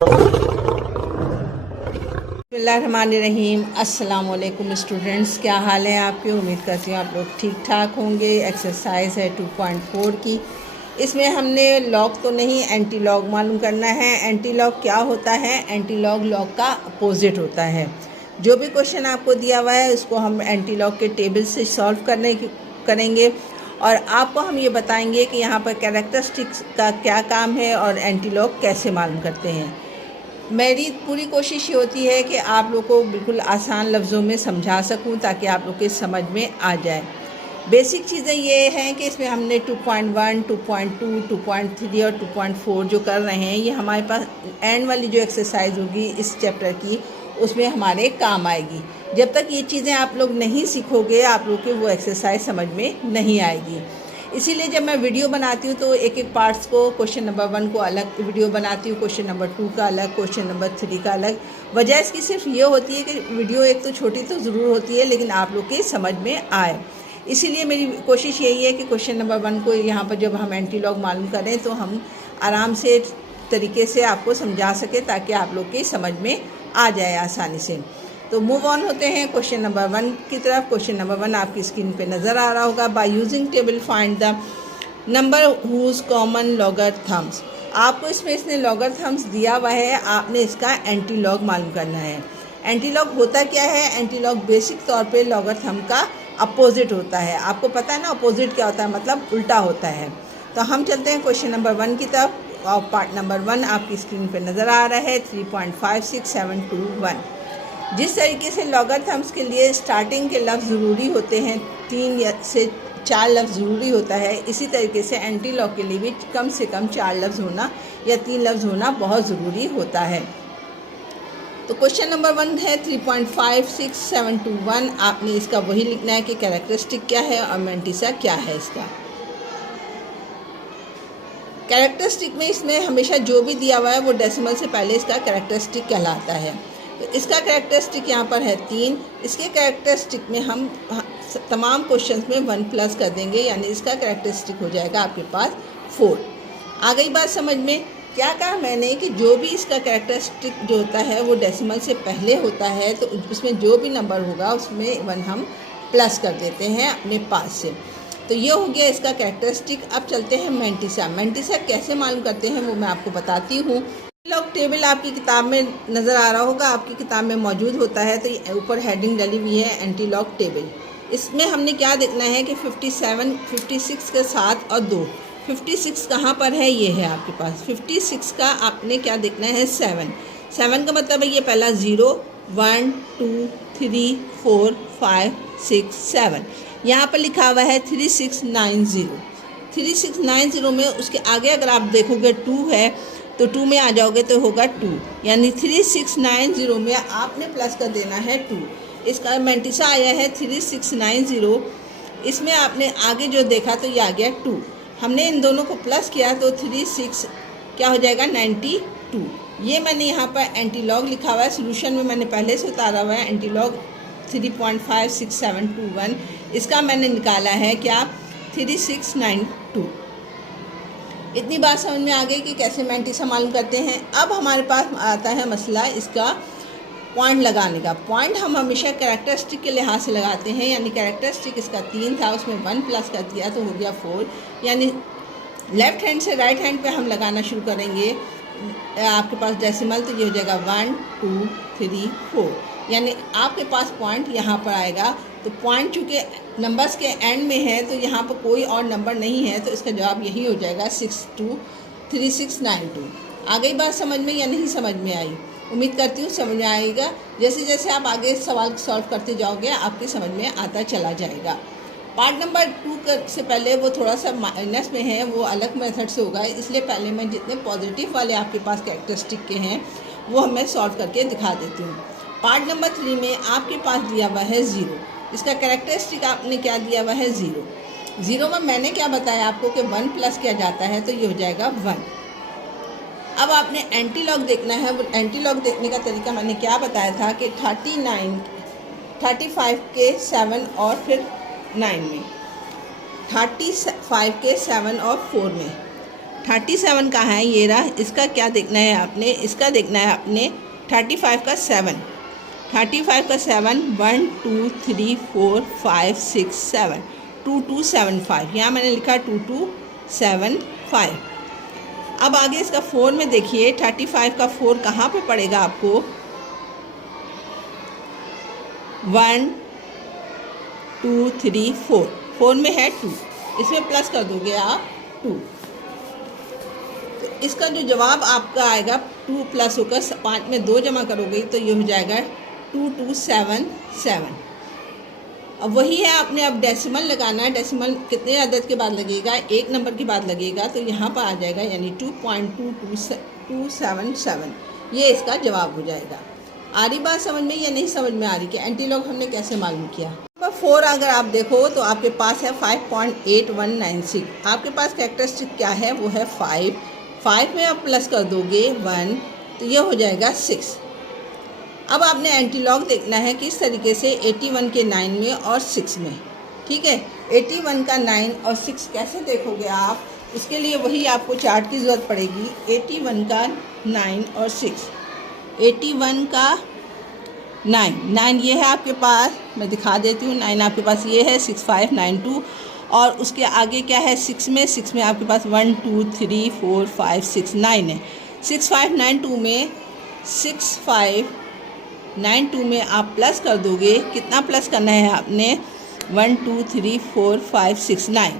बिस्मिल्लाहिर्रहमानिर्रहीम। अस्सलाम वालेकुम स्टूडेंट्स, क्या हाल है आपके। उम्मीद करती हूँ आप लोग ठीक ठाक होंगे। एक्सरसाइज है 2.4 की। इसमें हमने लॉग तो नहीं, एंटी लॉग मालूम करना है। एंटी लॉग क्या होता है? एंटी लॉग लॉग का अपोजिट होता है। जो भी क्वेश्चन आपको दिया हुआ है उसको हम एंटी लॉग के टेबल से सॉल्व करेंगे और आपको हम ये बताएंगे कि यहाँ पर कैरेक्टरिस्टिक्स का क्या काम है और एंटी लॉग कैसे मालूम करते हैं। मेरी पूरी कोशिश ये होती है कि आप लोग को बिल्कुल आसान लफ्ज़ों में समझा सकूं ताकि आप लोग के समझ में आ जाए। बेसिक चीज़ें ये हैं कि इसमें हमने 2.1, 2.2, 2.3 और 2.4 जो कर रहे हैं, ये हमारे पास एंड वाली जो एक्सरसाइज होगी इस चैप्टर की उसमें हमारे काम आएगी। जब तक ये चीज़ें आप लोग नहीं सीखोगे आप लोग के वो एक्सरसाइज समझ में नहीं आएगी। इसीलिए जब मैं वीडियो बनाती हूँ तो एक एक पार्ट्स को, क्वेश्चन नंबर 1 को अलग वीडियो बनाती हूँ, क्वेश्चन नंबर 2 का अलग, क्वेश्चन नंबर 3 का अलग। वजह इसकी सिर्फ ये होती है कि वीडियो एक तो छोटी तो ज़रूर होती है लेकिन आप लोग के समझ में आए। इसीलिए मेरी कोशिश यही है कि क्वेश्चन नंबर 1 को यहाँ पर जब हम एंटी लॉग मालूम करें तो हम आराम से तरीके से आपको समझा सकें ताकि आप लोग के समझ में आ जाए आसानी से। तो मूव ऑन होते हैं क्वेश्चन नंबर 1 की तरफ। क्वेश्चन नंबर 1 आपकी स्क्रीन पे नज़र आ रहा होगा। By using table find the number whose common logarithms. आपको इसने लॉगरिथम्स दिया हुआ है, आपने इसका एंटी लॉग मालूम करना है। एंटी लॉग होता क्या है? एंटी लॉग बेसिक तौर पे लॉगरिथम का अपोजिट होता है। आपको पता है ना अपोजिट क्या होता है, मतलब उल्टा होता है। तो हम चलते हैं क्वेश्चन नंबर 1 की तरफ और पार्ट नंबर 1 आपकी स्क्रीन पे नज़र आ रहा है 3.56721। जिस तरीके से लॉगरिथम्स के लिए स्टार्टिंग के लफ्ज़ ज़रूरी होते हैं, 3 से 4 लफ्ज़ ज़रूरी होता है, इसी तरीके से एंटी लॉग के लिए भी कम से कम 4 लफ्ज़ होना या 3 लफ्ज़ होना बहुत ज़रूरी होता है। तो क्वेश्चन नंबर 1 है 3.56721। आपने इसका वही लिखना है कि कैरेक्टरिस्टिक क्या है और मैंटिसा क्या है। इसका कैरेक्टरिस्टिक में इसमें हमेशा जो भी दिया हुआ है वो डेसिमल से पहले इसका कैरेक्टरिस्टिक कहलाता है। तो इसका कैरेक्टरिस्टिक यहाँ पर है 3। इसके कैरेक्टरिस्टिक में हम तमाम क्वेश्चंस में 1 प्लस कर देंगे, यानी इसका कैरेक्टरिस्टिक हो जाएगा आपके पास 4। आ गई बात समझ में? क्या कहा मैंने कि जो भी इसका कैरेक्टरिस्टिक जो होता है वो डेसिमल से पहले होता है, तो उसमें जो भी नंबर होगा उसमें 1 हम प्लस कर देते हैं अपने पास से। तो ये हो गया इसका कैरेक्टरिस्टिक। अब चलते हैं मैंटिसा। मैंटिसा कैसे मालूम करते हैं वो मैं आपको बताती हूँ। लॉग टेबल आपकी किताब में नज़र आ रहा होगा, आपकी किताब में मौजूद होता है। तो ये ऊपर हेडिंग डली हुई है एंटी लॉग टेबल। इसमें हमने क्या देखना है कि 57, 56 के साथ और 2। 56 कहाँ पर है? ये है आपके पास। 56 का आपने क्या देखना है? 7 का मतलब है ये पहला 0, 1, 2, 3, 4, 5, 6, 7। यहाँ पर लिखा हुआ है 3690। 3690 में उसके आगे अगर आप देखोगे 2 है तो 2 में आ जाओगे तो होगा 2, यानी 3690 में आपने प्लस कर देना है 2। इसका मैंटिसा आया है 3690। इसमें आपने आगे जो देखा तो ये आ गया 2। हमने इन दोनों को प्लस किया तो 36 क्या हो जाएगा? 92। ये मैंने यहाँ पर एंटी लॉग लिखा हुआ है। सोल्यूशन में मैंने पहले से उतारा हुआ है एंटी लॉग 3.56721। इसका मैंने निकाला है क्या? 3692। इतनी बात समझ में आ गई कि कैसे मैंटिसा मालूम करते हैं। अब हमारे पास आता है मसला इसका पॉइंट लगाने का। पॉइंट हम हमेशा कैरेक्टरिस्टिक के लिहाज से लगाते हैं, यानी कैरेक्टरिस्टिक इसका 3 था, उसमें 1 प्लस कर दिया तो हो गया 4। यानी लेफ़्ट हैंड से राइट हैंड पे हम लगाना शुरू करेंगे। आपके पास डेसिमल तो ये हो जाएगा 1, 2, 3, 4, यानी आपके पास पॉइंट यहाँ पर आएगा। तो पॉइंट चूँकि नंबर्स के एंड में है तो यहाँ पर कोई और नंबर नहीं है, तो इसका जवाब यही हो जाएगा 3692। आ गई बात समझ में या नहीं समझ में आई? उम्मीद करती हूँ समझ में आएगा। जैसे जैसे आप आगे सवाल सॉल्व करते जाओगे आपकी समझ में आता चला जाएगा। पार्ट नंबर 2 से पहले वो थोड़ा सा माइनस में है, वो अलग मेथड से होगा, इसलिए पहले मैं जितने पॉजिटिव वाले आपके पास कैरेक्टरिस्टिक के हैं वो मैं सॉल्व करके दिखा देती हूँ। पार्ट नंबर 3 में आपके पास दिया हुआ है 0। इसका कैरेक्टरिस्टिक आपने क्या दिया हुआ है? 0। 0 में मैंने क्या बताया आपको कि 1 प्लस किया जाता है तो ये हो जाएगा 1। अब आपने एंटी लॉग देखना है। वो एंटी लॉग देखने का तरीका मैंने क्या बताया था कि 35 के 7 और फिर 9 में, 35 के 7 और 4 में, 37 कहाँ है, ये रहा। इसका क्या देखना है आपने, इसका देखना है आपने 35 का 7, 35 का 7, 1 2 3 4 5 6 7, 2275, यहाँ मैंने लिखा 2275। अब आगे इसका 4 में देखिए, 35 का 4 कहाँ पे पड़ेगा आपको, 1 2 3 4, 4 में है 2, इसमें प्लस कर दोगे आप 2। तो इसका जो जवाब आपका आएगा 2 प्लस होकर 5 में 2 जमा करोगे तो ये हो जाएगा 2277। अब वही है, आपने अब डेसिमल लगाना है। डेसिमल कितने अदद के बाद लगेगा, एक नंबर के बाद लगेगा, तो यहाँ पर आ जाएगा यानी 2.22277, ये इसका जवाब हो जाएगा। आ रही बात समझ में या नहीं समझ में आ रही कि एंटीलॉग हमने कैसे मालूम किया। नंबर 4 अगर आप देखो तो आपके पास है 5.8196। आपके पास कैरेक्टरिस्टिक क्या है, वो है 5 में आप प्लस कर दोगे 1 तो ये हो जाएगा 6। अब आपने एंटीलॉग देखना है किस तरीके से, 81 के 9 में और 6 में। ठीक है, 81 का 9 और 6 कैसे देखोगे आप, इसके लिए वही आपको चार्ट की ज़रूरत पड़ेगी। 81 का 9 और 6, 81 का 9 ये है आपके पास, मैं दिखा देती हूँ। 9 आपके पास ये है 6592, और उसके आगे क्या है 6 में आपके पास 1 2 3 4 5 6 9 है। 6592 में 6592 में आप प्लस कर दोगे, कितना प्लस करना है आपने, 1 2 3 4 5 6 9।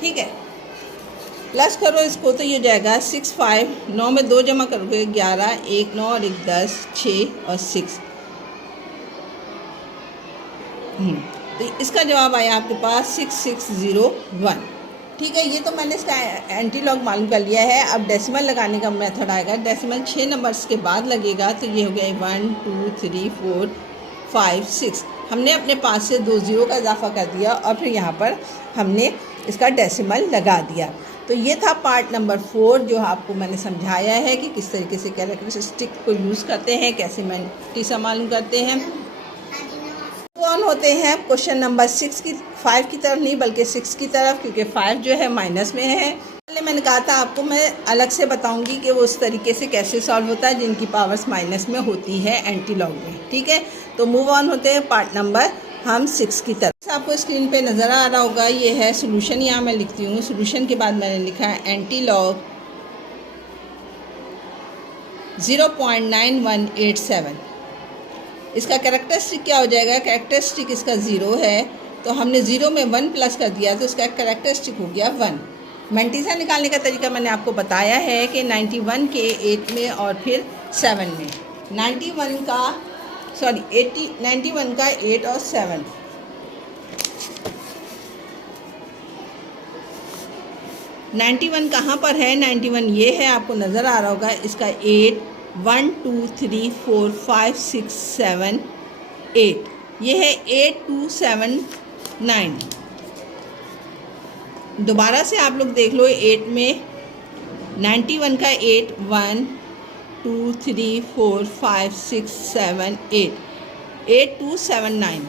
ठीक है, प्लस करो इसको तो ये जाएगा 65, 9 में 2 जमा करोगे 11, 1 9 और 1 10, 6 और 6। तो इसका जवाब आया आपके पास 6601। ठीक है, ये तो मैंने इसका एंटीलॉग मालूम कर लिया है। अब डेसिमल लगाने का मेथड आएगा। डेसिमल 6 नंबर्स के बाद लगेगा, तो ये हो गया 1 2 3 4 5 6। हमने अपने पास से 2 ज़ीरो का इजाफा कर दिया और फिर यहाँ पर हमने इसका डेसिमल लगा दिया। तो ये था पार्ट नंबर 4, जो आपको मैंने समझाया है कि किस तरीके से कैरेक्टरिस्टिक को यूज़ करते हैं, कैसे मैंटीसा मालूम करते हैं। कौन होते हैं क्वेश्चन नंबर 5 की तरफ नहीं बल्कि 6 की तरफ, क्योंकि 5 जो है माइनस में है। पहले मैंने कहा था आपको मैं अलग से बताऊंगी कि वो उस तरीके से कैसे सॉल्व होता है जिनकी पावर्स माइनस में होती है एंटीलॉग में। ठीक है, तो मूव ऑन होते हैं पार्ट नंबर हम 6 की तरफ। आपको स्क्रीन पे नज़र आ रहा होगा, ये है सोल्यूशन। यहाँ मैं लिखती हूँ, सोल्यूशन के बाद मैंने लिखा है एंटीलॉग 0.9187। इसका कैरेक्टरिस्टिक क्या हो जाएगा, कैरेक्टरिस्टिक इसका 0 है, तो हमने 0 में 1 प्लस कर दिया तो इसका कैरेक्टरिस्टिक हो गया 1। मैंटीसा निकालने का तरीका मैंने आपको बताया है कि 91 के 8 में और फिर 7 में। 91 का 8 और 7। नाइन्टी वन कहाँ पर है, 91 ये है, आपको नज़र आ रहा होगा। इसका 8 1 2 3 4 5 6 7 8, ये है 8279। दोबारा से आप लोग देख लो, 8 में 91 का 8 1 2 3 4 5 6 7 8, 8279,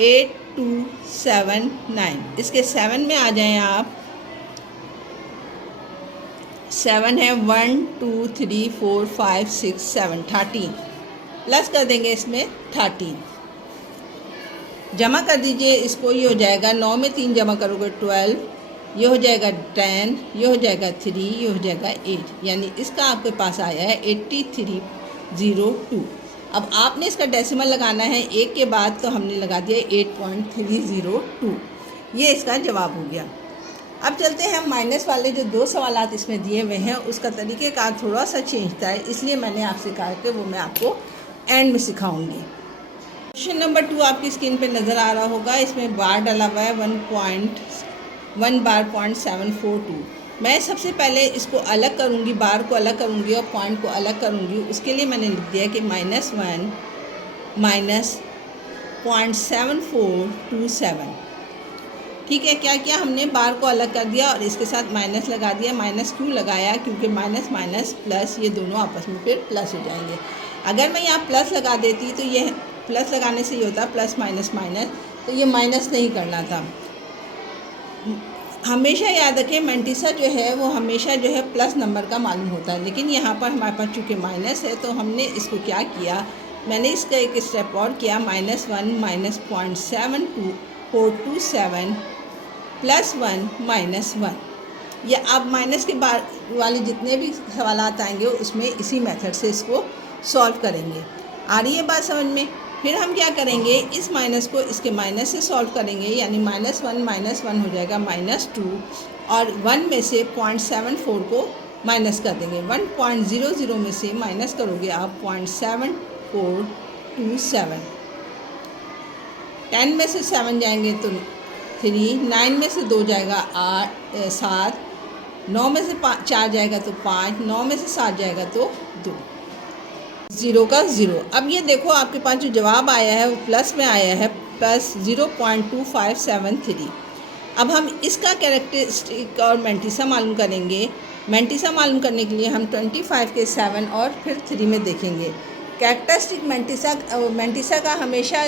8279। इसके 7 में आ जाएं आप, 7 है 1 2 3 4 5 6 7 13, प्लस कर देंगे इसमें 13, जमा कर दीजिए इसको। ये हो जाएगा 9 में 3 जमा करोगे 12, ये हो जाएगा 10, ये हो जाएगा 3, ये हो जाएगा 8, यानी इसका आपके पास आया है 8302। अब आपने इसका डेसिमल लगाना है एक के बाद, तो हमने लगा दिया 8.302। ये इसका जवाब हो गया। अब चलते हैं हम माइनस वाले जो 2 सवालात इसमें दिए हुए हैं, उसका तरीक़ेकार थोड़ा सा चेंज था, इसलिए मैंने आपसे कहा कि वो मैं आपको एंड में सिखाऊंगी। क्वेश्चन नंबर 2 आपकी स्क्रीन पे नज़र आ रहा होगा। इसमें बार डाला हुआ है 1 बार 0.742। मैं सबसे पहले इसको अलग करूंगी, बार को अलग करूंगी और पॉइंट को अलग करूंगी। उसके लिए मैंने लिख दिया कि -1 माइनस 0.7427। ठीक है, क्या किया हमने, बार को अलग कर दिया और इसके साथ माइनस लगा दिया। माइनस क्यों लगाया, क्योंकि माइनस माइनस प्लस ये दोनों आपस में फिर प्लस हो जाएंगे। अगर मैं यहाँ प्लस लगा देती तो ये प्लस लगाने से ये होता प्लस माइनस माइनस, तो ये माइनस नहीं करना था। हमेशा याद रखें मैंटिसा जो है वो हमेशा जो है प्लस नंबर का मालूम होता है, लेकिन यहाँ पर हमारे पास चूँकि माइनस है तो हमने इसको क्या किया, मैंने इसका एक स्टेप और किया, -1 -0.72427 +1 -1। ये अब माइनस के बाद वाले जितने भी सवाल आएंगे उसमें इसी मेथड से इसको सॉल्व करेंगे। आ रही है बात समझ में? फिर हम क्या करेंगे, इस माइनस को इसके माइनस से सॉल्व करेंगे, यानी -1 हो जाएगा -2 और 1 में से 0.74 को माइनस कर देंगे। 1.00 में से माइनस करोगे आप 0.7427। 10 में से 7 जाएंगे तो 3, 9 में से 2 जाएगा 7, 9 में से 4 जाएगा तो 5, 9 में से 7 जाएगा तो 2, 0 का 0। अब ये देखो आपके पास जो जवाब आया है वो प्लस में आया है, +0.2573। अब हम इसका कैरेक्टरिस्टिक और मैंटिसा मालूम करेंगे। मैंटिसा मालूम करने के लिए हम 25 के 7 और फिर 3 में देखेंगे। कैरेक्टरिस्टिक मैंटिसा का हमेशा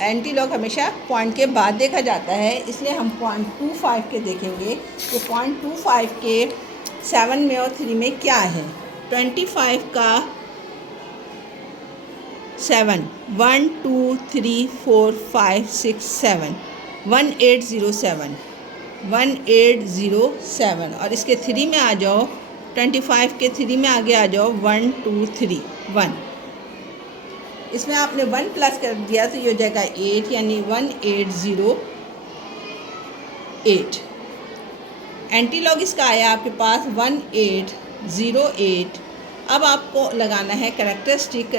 एंटी लॉग हमेशा पॉइंट के बाद देखा जाता है, इसलिए हम 0.25 के देखेंगे कि 0.25 के 7 में और 3 में क्या है। 25 का 7, 1 2 3 4 5 6 7, 1807, 1807। और इसके 3 में आ जाओ, 25 के 3 में आगे आ जाओ, 1 2 3 1। इसमें आपने 1 प्लस कर दिया तो ये हो जाएगा 8, यानी 1808। एंटी लॉग इसका आया आपके पास 1808। अब आपको लगाना है कैरेक्टरिस्टिक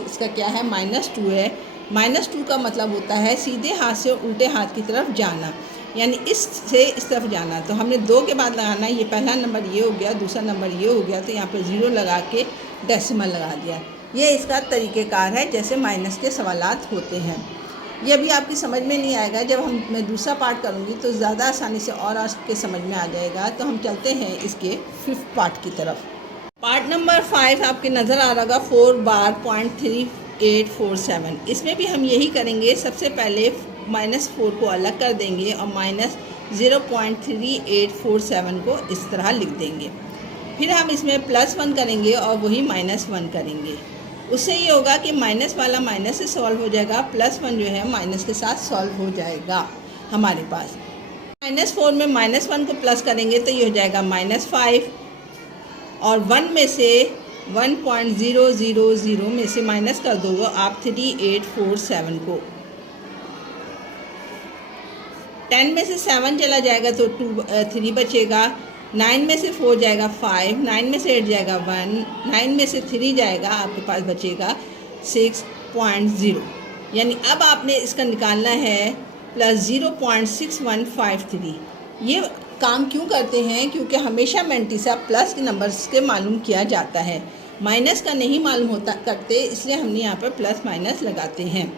इसका क्या है, -2 है। -2 का मतलब होता है सीधे हाथ से उल्टे हाथ की तरफ जाना, यानी इस से इस तरफ जाना। तो हमने 2 के बाद लगाना है, ये पहला नंबर ये हो गया, दूसरा नंबर ये हो गया, तो यहाँ पर 0 लगा के डेसिमल लगा दिया। ये इसका तरीक़ेकार है जैसे माइनस के सवालात होते हैं। ये अभी आपकी समझ में नहीं आएगा, जब मैं दूसरा पार्ट करूँगी तो ज़्यादा आसानी से और आपके समझ में आ जाएगा। तो हम चलते हैं इसके 5th पार्ट की तरफ। पार्ट नंबर 5 आपके नज़र आ रहा होगा, 4 बार 0.3847। इसमें भी हम यही करेंगे। सबसे पहले -4 को अलग कर देंगे और -0.3847 को इस तरह लिख देंगे। फिर हम इसमें +1 करेंगे और वही -1 करेंगे। उससे ये होगा कि माइनस वाला माइनस से सॉल्व हो जाएगा, +1 जो है माइनस के साथ सॉल्व हो जाएगा हमारे पास। -4 में -1 को प्लस करेंगे तो ये हो जाएगा -5 और 1 में से 1.000 में से माइनस कर दो आप 3847 को। 10 में से 7 चला जाएगा तो 3 बचेगा। 9 में से 4 जाएगा 5, 9 में से 8 जाएगा 1, 9 में से 3 जाएगा आपके पास बचेगा 6.0। यानी अब आपने इसका निकालना है +0.6153। ये काम क्यों करते हैं? क्योंकि हमेशा मैंटिसा प्लस के नंबर्स के मालूम किया जाता है, माइनस का नहीं मालूम होता करते, इसलिए हमने यहाँ पर प्लस माइनस लगाते हैं।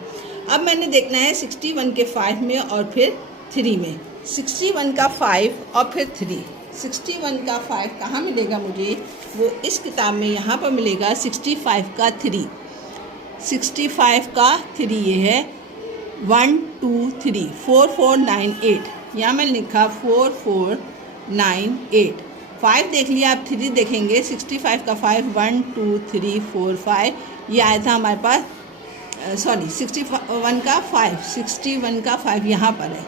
अब मैंने देखना है 61 के 5 में और फिर 3 में। 61 का 5 और फिर 3। 61 का 5 कहाँ मिलेगा मुझे? वो इस किताब में यहाँ पर मिलेगा। 65 का 3, 65 का 3 ये है 1 2 3 4498। यहाँ मैंने लिखा 4498। 5 देख लिया, आप 3 देखेंगे। 65 का 5 1 2 3 4 5 ये आया था हमारे पास। 61 का 5, 61 का 5 यहाँ पर है।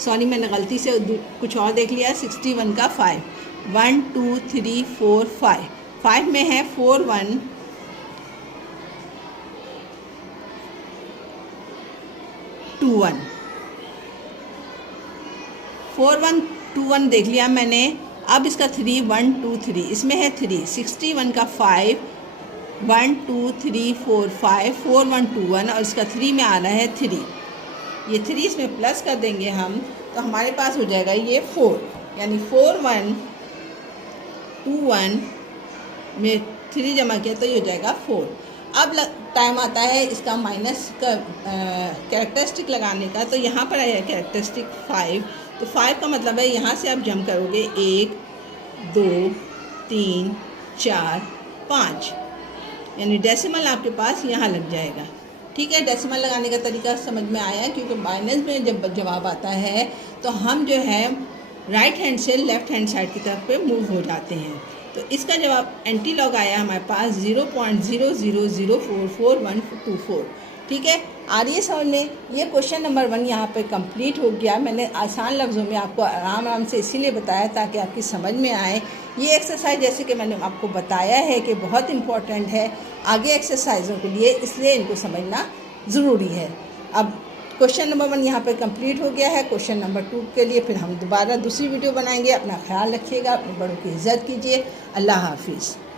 सॉरी, मैंने गलती से कुछ और देख लिया। 61 का 5 1 2 3 4 5 5 में है 4121 4121 देख लिया मैंने। अब इसका 3 1 2 3 इसमें है 3। 61 का 5 1 2 3 4 5 4121 और इसका 3 में आ रहा है 3। ये 3 इसमें प्लस कर देंगे हम तो हमारे पास हो जाएगा ये 4, यानी 4121 में 3 जमा किया तो ये हो जाएगा 4। अब टाइम आता है इसका माइनस का कैरेक्टरिस्टिक लगाने का। तो यहाँ पर है कैरेक्टरिस्टिक 5। तो 5 का मतलब है यहाँ से आप जम करोगे 1 2 3 4 5, यानी डेसिमल आपके पास यहाँ लग जाएगा। ठीक है, डेसिमल लगाने का तरीका समझ में आया। क्योंकि माइनस में जब जवाब आता है तो हम जो है राइट हैंड से लेफ्ट हैंड साइड की तरफ पे मूव हो जाते हैं। तो इसका जवाब एंटी लॉग आया हमारे पास 0.00044124। ठीक है, आ रही है समझ में। ये क्वेश्चन नंबर 1 यहाँ पे कंप्लीट हो गया। मैंने आसान लफ्ज़ों में आपको आराम आराम से इसीलिए बताया ताकि आपकी समझ में आए। ये एक्सरसाइज जैसे कि मैंने आपको बताया है कि बहुत इम्पॉर्टेंट है आगे एक्सरसाइजों के लिए, इसलिए इनको समझना ज़रूरी है। अब क्वेश्चन नंबर 1 यहाँ पे कंप्लीट हो गया है। क्वेश्चन नंबर 2 के लिए फिर हम दोबारा दूसरी वीडियो बनाएंगे। अपना ख्याल रखिएगा, अपने बड़ों की इज़्ज़त कीजिए। अल्लाह हाफिज़।